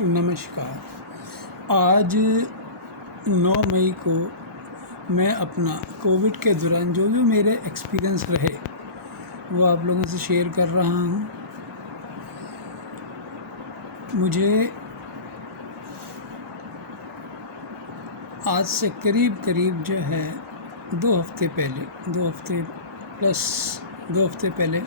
नमस्कार। आज 9 मई को मैं अपना कोविड के दौरान जो मेरे एक्सपीरियंस रहे वो आप लोगों से शेयर कर रहा हूँ। मुझे आज से करीब जो है 2 हफ्ते पहले 2 हफ्ते पहले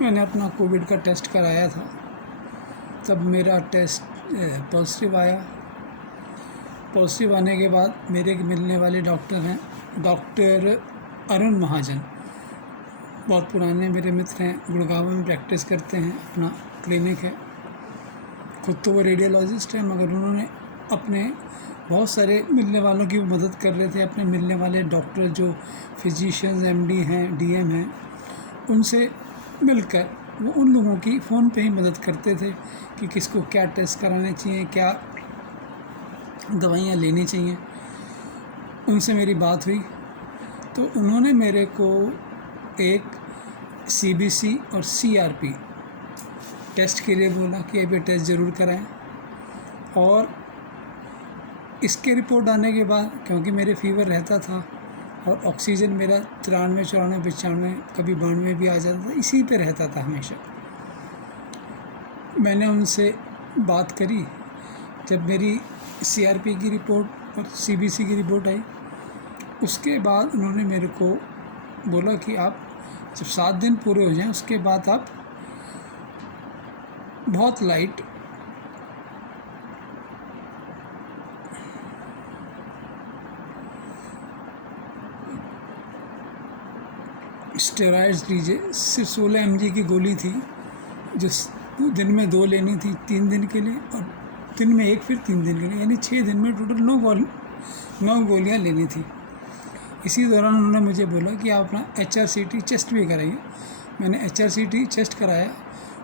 मैंने अपना कोविड का टेस्ट कराया था। तब मेरा टेस्ट पॉजिटिव आया। पॉजिटिव आने के बाद मेरे मिलने वाले डॉक्टर हैं डॉक्टर अरुण महाजन, बहुत पुराने मेरे मित्र हैं, गुड़गांव में प्रैक्टिस करते हैं, अपना क्लिनिक है। खुद तो वो रेडियोलॉजिस्ट हैं, मगर उन्होंने अपने बहुत सारे मिलने वालों की मदद कर रहे थे। अपने मिलने वाले डॉक्टर जो फिजिशियंस एमडी हैं, डीएम हैं, उनसे मिलकर वो उन लोगों की फ़ोन पे ही मदद करते थे कि किसको क्या टेस्ट कराने चाहिए, क्या दवाइयाँ लेनी चाहिए। उनसे मेरी बात हुई तो उन्होंने मेरे को एक सीबीसी और सीआरपी टेस्ट के लिए बोला कि अब ये टेस्ट ज़रूर कराएं। और इसके रिपोर्ट आने के बाद, क्योंकि मेरे फीवर रहता था और ऑक्सीजन मेरा 93, 94, 95, कभी 92 भी आ जाता था, इसी पे रहता था हमेशा। मैंने उनसे बात करी। जब मेरी सीआरपी की रिपोर्ट और सीबीसी की रिपोर्ट आई, उसके बाद उन्होंने मेरे को बोला कि आप जब 7 दिन पूरे हो जाएं, उसके बाद आप बहुत लाइट स्टेरॉइड्स लीजिए। सिर्फ 16 mg की गोली थी जो दिन में 2 लेनी थी 3 दिन के लिए, और दिन में 1 फिर 3 दिन के लिए, यानी 6 दिन में टोटल 9 गोलियां लेनी थी। इसी दौरान उन्होंने मुझे बोला कि आप अपना HRCT चेस्ट भी कराइए। मैंने HRCT चेस्ट कराया।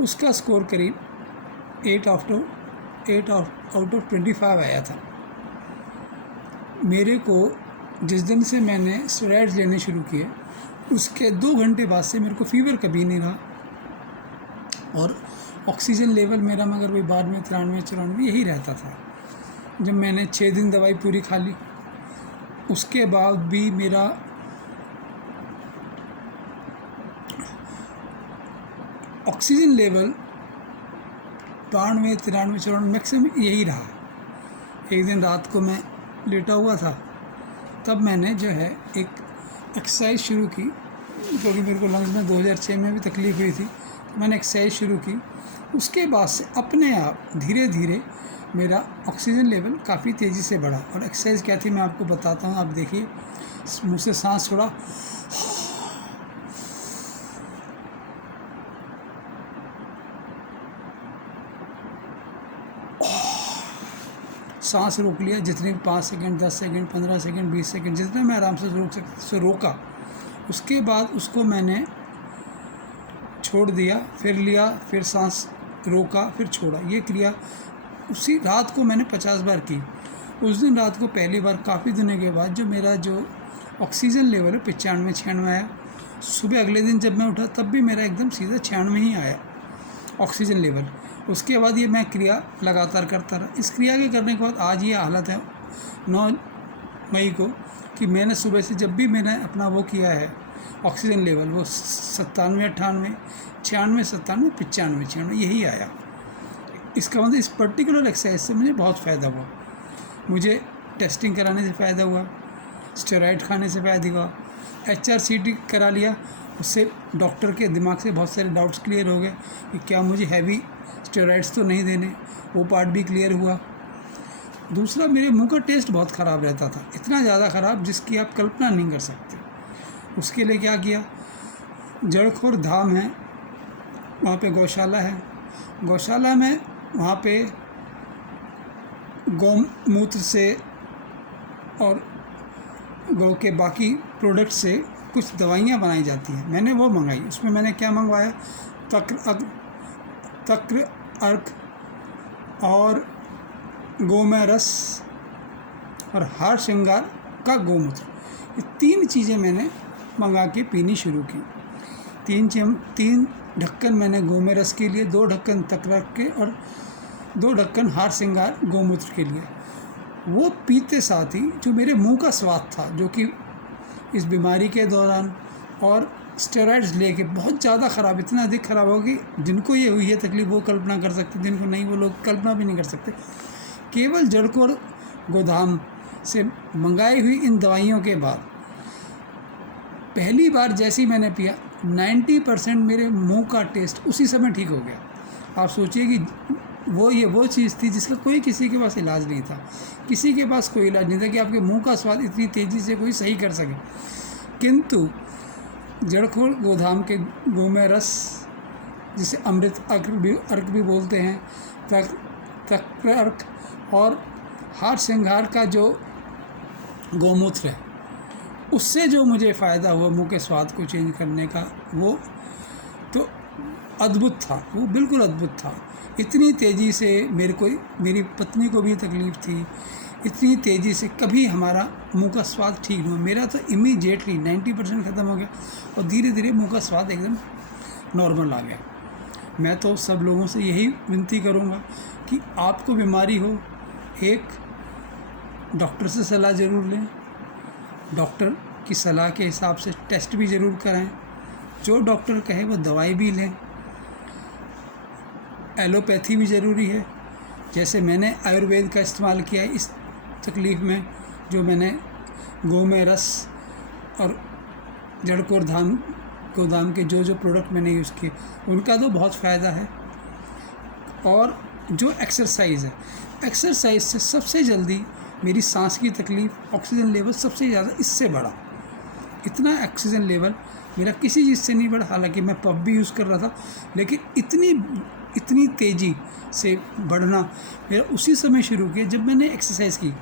उसका स्कोर करीब 8 आउट ऑफ 25 आया था। मेरे को जिस दिन से मैंने स्टेरॉइड्स लेने शुरू किए, उसके 2 घंटे बाद से मेरे को फ़ीवर कभी नहीं रहा, और ऑक्सीजन लेवल मेरा मगर वही बाद में 93, 94 यही रहता था। जब मैंने 6 दिन दवाई पूरी खा ली, उसके बाद भी मेरा ऑक्सीजन लेवल 92, 93, 94 मैक्सिमम यही रहा। एक दिन रात को मैं लेटा हुआ था, तब मैंने जो है एक एक्सरसाइज शुरू की, क्योंकि मेरे को लंग्स में 2006 में भी तकलीफ़ हुई थी। तो मैंने एक्सरसाइज शुरू की। उसके बाद से अपने आप धीरे धीरे मेरा ऑक्सीजन लेवल काफ़ी तेज़ी से बढ़ा। और एक्सरसाइज क्या थी मैं आपको बताता हूँ। आप देखिए, मुँह से सांस छोड़ा, सांस रोक लिया, जितने 5 सेकंड, 10 सेकंड, 15 सेकंड, 20 सेकंड, जितना मैं आराम से रोक सकता रोका। उसके बाद उसको मैंने छोड़ दिया, फिर लिया, फिर सांस रोका, फिर छोड़ा। ये क्रिया उसी रात को मैंने 50 बार की। उस दिन रात को पहली बार काफ़ी दिनों के बाद जो मेरा जो ऑक्सीजन लेवल है 95, 96 आया। सुबह अगले दिन जब मैं उठा, तब भी मेरा एकदम सीधा 96 ही आया ऑक्सीजन लेवल। उसके बाद ये मैं क्रिया लगातार करता रहा। इस क्रिया के करने के बाद आज ये हालत है 9 मई को, कि मैंने सुबह से जब भी मैंने अपना वो किया है ऑक्सीजन लेवल, वो 97, 98, 96, 97, 95, 96 यही आया। इसका मतलब इस पर्टिकुलर एक्सरसाइज से मुझे बहुत फ़ायदा हुआ। मुझे टेस्टिंग कराने से फ़ायदा हुआ, स्टेरॉइड खाने से फ़ायदा हुआ, HRCT करा लिया। उससे डॉक्टर के दिमाग से बहुत सारे डाउट्स क्लियर हो गए कि क्या मुझे हैवी स्टेरॉइड्स तो नहीं देने, वो पार्ट भी क्लियर हुआ। दूसरा, मेरे मुंह का टेस्ट बहुत ख़राब रहता था, इतना ज़्यादा ख़राब जिसकी आप कल्पना नहीं कर सकते। उसके लिए क्या किया, जड़खोर धाम है, वहाँ पे गौशाला है। गौशाला में वहाँ पे गौमूत्र से और गौ के बाकी प्रोडक्ट से कुछ दवाइयाँ बनाई जाती हैं। मैंने वो मंगाई। उसमें मैंने क्या मंगवाया, तक्र अर्क और गोमय रस और हार श्रृंगार का गोमूत्र, ये 3 चीज़ें मैंने मंगा के पीनी शुरू की। 3 ढक्कन मैंने गोमय रस के लिए, 2 ढक्कन तक्र अर्क के और 2 ढक्कन हार श्रृंगार गौमूत्र के लिए। वो पीते साथ ही जो मेरे मुंह का स्वाद था, जो कि इस बीमारी के दौरान और स्टेरॉइड्स लेके बहुत ज़्यादा ख़राब, इतना अधिक ख़राब हो कि जिनको ये हुई है तकलीफ़ वो कल्पना कर सकते, जिनको नहीं वो लोग कल्पना भी नहीं कर सकते। केवल जड़कोर गोदाम से मंगाई हुई इन दवाइयों के बाद पहली बार जैसे ही मैंने पिया 90% मेरे मुंह का टेस्ट उसी समय ठीक हो गया। आप सोचिए कि वो चीज़ थी जिसका कोई किसी के पास इलाज नहीं था, किसी के पास कोई इलाज नहीं था कि आपके मुंह का स्वाद इतनी तेज़ी से कोई सही कर सके। किंतु जड़खोर गोधाम के गोमय रस, जिसे अमृत अर्क भी बोलते हैं, तक्र अर्क, और हार श्रृंगार का जो गौमूत्र है, उससे जो मुझे फ़ायदा हुआ मुंह के स्वाद को चेंज करने का, वो तो अद्भुत था, वो बिल्कुल अद्भुत था। इतनी तेज़ी से मेरी पत्नी को भी तकलीफ़ थी, इतनी तेज़ी से कभी हमारा मुंह का स्वाद ठीक नहीं हुआ। मेरा तो इमीडिएटली 90% ख़त्म हो गया और धीरे धीरे मुंह का स्वाद एकदम नॉर्मल आ गया। मैं तो सब लोगों से यही विनती करूँगा कि आपको बीमारी हो, एक डॉक्टर से सलाह ज़रूर लें, डॉक्टर की सलाह के हिसाब से टेस्ट भी ज़रूर कराएं, जो डॉक्टर कहे वो दवाई भी लें। एलोपैथी भी ज़रूरी है, जैसे मैंने आयुर्वेद का इस्तेमाल किया है इस तकलीफ़ में, जो मैंने गोमय रस और जड़कोर गोदाम के जो प्रोडक्ट मैंने यूज़ किए उनका तो बहुत फ़ायदा है। और जो एक्सरसाइज़ है, एक्सरसाइज से सबसे जल्दी मेरी सांस की तकलीफ़, ऑक्सीजन लेवल सबसे ज़्यादा इससे बढ़ा। इतना ऑक्सीजन लेवल मेरा किसी चीज़ से नहीं बढ़ा, हालांकि मैं पफ भी यूज़ कर रहा था, लेकिन इतनी तेज़ी से बढ़ना मेरा उसी समय शुरू किया जब मैंने एक्सरसाइज की।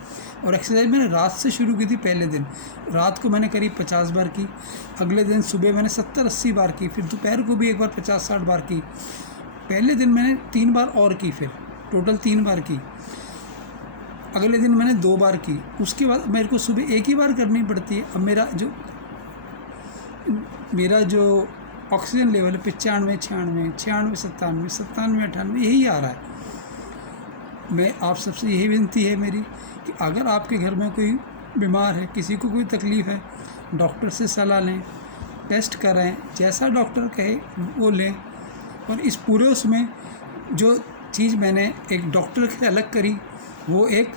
और एक्सरसाइज मैंने रात से शुरू की थी। पहले दिन रात को मैंने करीब 50 बार की, अगले दिन सुबह मैंने 70-80 बार की, फिर दोपहर को भी एक बार 50-60 बार की, पहले दिन मैंने 3 बार और की, फिर टोटल 3 बार की, अगले दिन मैंने 2 बार की। उसके बाद मेरे को सुबह एक ही बार करनी पड़ती है। अब मेरा जो ऑक्सीजन लेवल है 95, 96, 97, 98 यही आ रहा है। मैं आप सबसे यही विनती है मेरी कि अगर आपके घर में कोई बीमार है, किसी को कोई तकलीफ़ है, डॉक्टर से सलाह लें, टेस्ट कराएं, जैसा डॉक्टर कहे वो लें। और इस पूरे उसमें जो चीज़ मैंने एक डॉक्टर से अलग करी, वो एक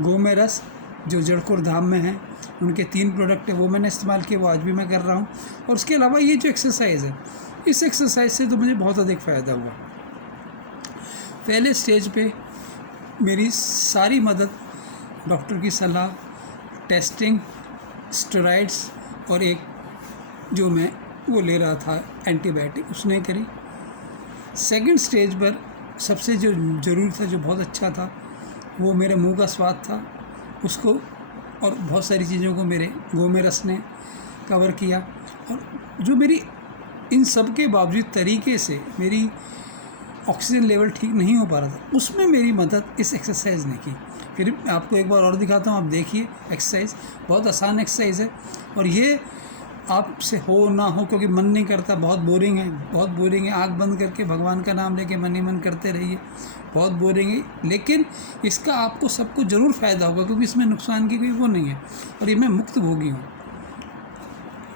गोमय रस जो जड़कोर धाम में है, उनके 3 प्रोडक्ट है, वो मैंने इस्तेमाल किए, वो आज भी मैं कर रहा हूँ। और उसके अलावा ये जो एक्सरसाइज है, इस एक्सरसाइज से तो मुझे बहुत अधिक फ़ायदा हुआ। पहले स्टेज पे मेरी सारी मदद डॉक्टर की सलाह, टेस्टिंग, स्टेरॉइड्स और एक जो मैं वो ले रहा था एंटीबायोटिक, उसने करी। सेकंड स्टेज पर सबसे जो ज़रूरी था, जो बहुत अच्छा था, वो मेरे मुंह का स्वाद था। उसको और बहुत सारी चीज़ों को मेरे गोमय रस ने कवर किया। और जो मेरी इन सब के बावजूद तरीके से मेरी ऑक्सीजन लेवल ठीक नहीं हो पा रहा था, उसमें मेरी मदद इस एक्सरसाइज ने की। फिर आपको एक बार और दिखाता हूँ, आप देखिए। एक्सरसाइज बहुत आसान एक्सरसाइज है और ये आपसे हो ना हो, क्योंकि मन नहीं करता, बहुत बोरिंग है। आँख बंद करके भगवान का नाम लेके मन ही मन करते रहिए, बहुत बोरिंग है। लेकिन इसका आपको सबको ज़रूर फ़ायदा होगा, क्योंकि इसमें नुकसान की कोई वो नहीं है और ये मैं मुक्त भोगी हूँ।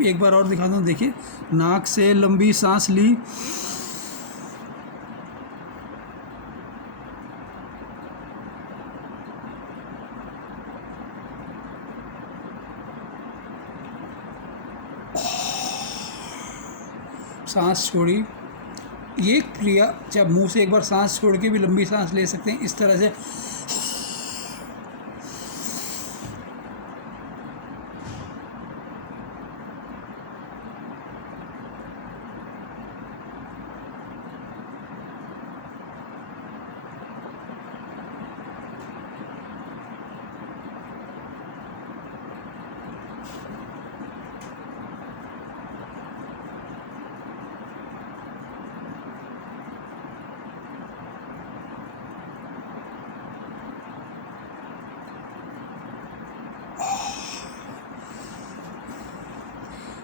एक बार और दिखाता हूँ, देखिए। नाक से लंबी सांस ली, सांस छोड़ी। ये क्रिया जब मुंह से एक बार सांस छोड़ के भी लंबी सांस ले सकते हैं, इस तरह से।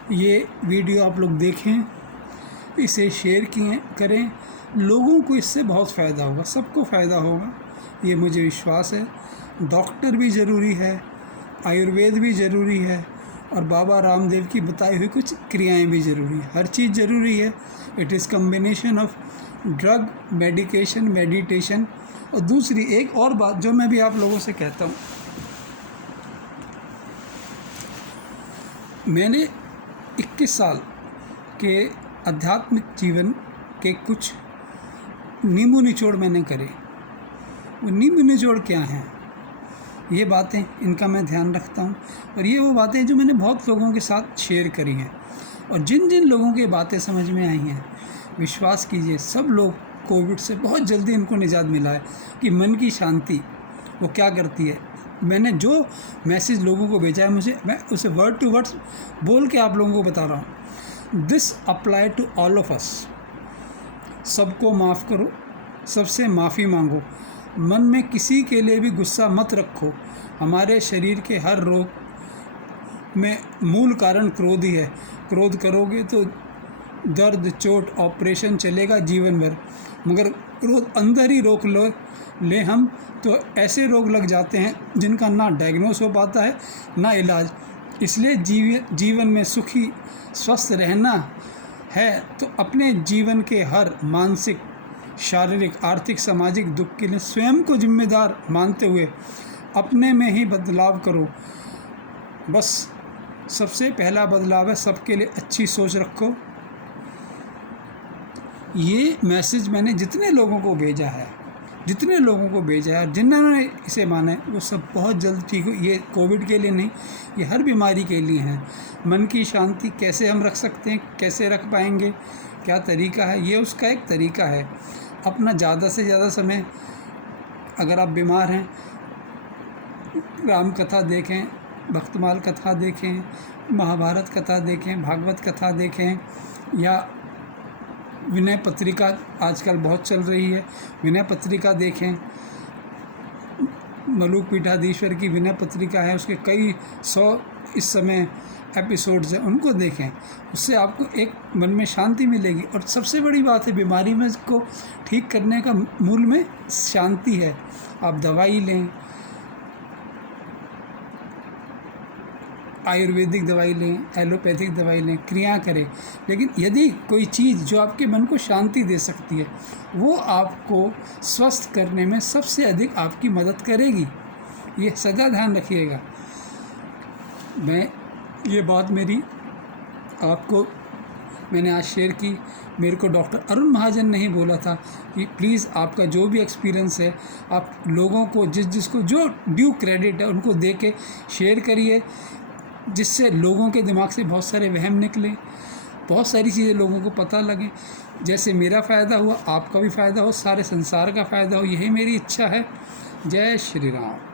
ये वीडियो आप लोग देखें, इसे शेयर करें लोगों को इससे बहुत फ़ायदा होगा, सबको फ़ायदा होगा, ये मुझे विश्वास है। डॉक्टर भी ज़रूरी है, आयुर्वेद भी ज़रूरी है, और बाबा रामदेव की बताई हुई कुछ क्रियाएं भी ज़रूरी है। हर चीज़ ज़रूरी है। It is combination of drug, medication, meditation. और दूसरी एक और बात जो मैं भी आप लोगों से कहता हूँ, मैंने 21 साल के आध्यात्मिक जीवन के कुछ नींबू निचोड़ मैंने करे। वो नींबू निचोड़ क्या हैं? ये बातें, इनका मैं ध्यान रखता हूँ, और ये वो बातें जो मैंने बहुत लोगों के साथ शेयर करी हैं, और जिन जिन लोगों की बातें समझ में आई हैं, विश्वास कीजिए सब लोग कोविड से बहुत जल्दी इनको निजात मिला है। कि मन की शांति वो क्या करती है। मैंने जो मैसेज लोगों को भेजा है, मैं उसे वर्ड टू वर्ड बोल के आप लोगों को बता रहा हूँ। This apply to all of us. सबको माफ़ करो, सबसे माफ़ी मांगो, मन में किसी के लिए भी गुस्सा मत रखो। हमारे शरीर के हर रोग में मूल कारण क्रोध ही है। क्रोध करोगे तो दर्द, चोट, ऑपरेशन चलेगा जीवन भर। मगर क्रोध अंदर ही रोक ले हम तो ऐसे रोग लग जाते हैं जिनका ना डायग्नोस हो पाता है ना इलाज। इसलिए जीवन में सुखी स्वस्थ रहना है तो अपने जीवन के हर मानसिक, शारीरिक, आर्थिक, सामाजिक दुख के लिए स्वयं को जिम्मेदार मानते हुए अपने में ही बदलाव करो। बस सबसे पहला बदलाव है सबके लिए अच्छी सोच रखो। ये मैसेज मैंने जितने लोगों को भेजा है, जिन्होंने इसे माना है, वो सब बहुत जल्द ठीक हो। ये कोविड के लिए नहीं, ये हर बीमारी के लिए है। मन की शांति कैसे हम रख सकते हैं, कैसे रख पाएंगे, क्या तरीका है, ये उसका एक तरीका है। अपना ज़्यादा से ज़्यादा समय, अगर आप बीमार हैं, राम कथा देखें, भक्तमाल कथा देखें, महाभारत कथा देखें, भागवत कथा देखें, या विनय पत्रिका आजकल बहुत चल रही है, विनय पत्रिका देखें। मलूक पीठाधीश्वर की विनय पत्रिका है, उसके कई 100 इस समय एपिसोड्स हैं, उनको देखें। उससे आपको एक मन में शांति मिलेगी। और सबसे बड़ी बात है, बीमारी में को ठीक करने का मूल में शांति है। आप दवाई लें, आयुर्वेदिक दवाई लें, एलोपैथिक दवाई लें, क्रिया करें, लेकिन यदि कोई चीज़ जो आपके मन को शांति दे सकती है, वो आपको स्वस्थ करने में सबसे अधिक आपकी मदद करेगी। ये सदा ध्यान रखिएगा। ये बात मैंने आज शेयर की। मेरे को डॉक्टर अरुण महाजन ने ही बोला था कि प्लीज़ आपका जो भी एक्सपीरियंस है, आप लोगों को जिसको जो ड्यू क्रेडिट है उनको दे के शेयर करिए, जिससे लोगों के दिमाग से बहुत सारे वहम निकले, बहुत सारी चीज़ें लोगों को पता लगे। जैसे मेरा फ़ायदा हुआ, आपका भी फ़ायदा हो, सारे संसार का फ़ायदा हो, यही मेरी इच्छा है। जय श्री राम।